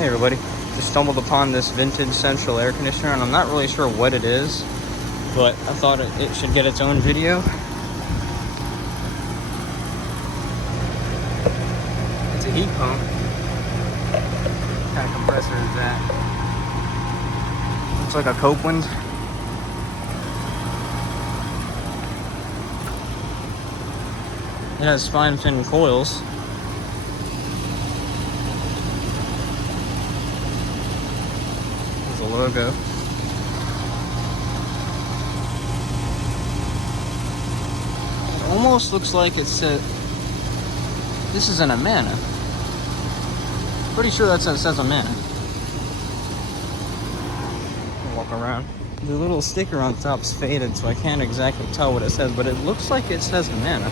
Hey everybody, just stumbled upon this vintage central air conditioner and I'm not really sure what it is, but I thought it should get its own video. It's a heat pump. What kind of compressor is that? Looks like a Copeland. It has spine fin coils. There's a logo. It almost looks like it said, this is an Amana. Pretty sure that says Amana. Walk around. The little sticker on top's faded, so I can't exactly tell what it says, but it looks like it says Amana.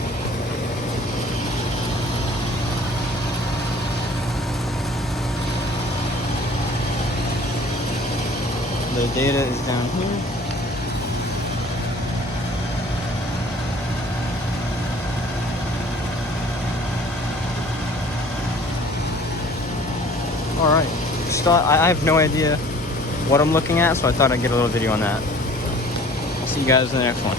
The data is down here. Alright, I have no idea what I'm looking at, so I thought I'd get a little video on that. I'll see you guys in the next one.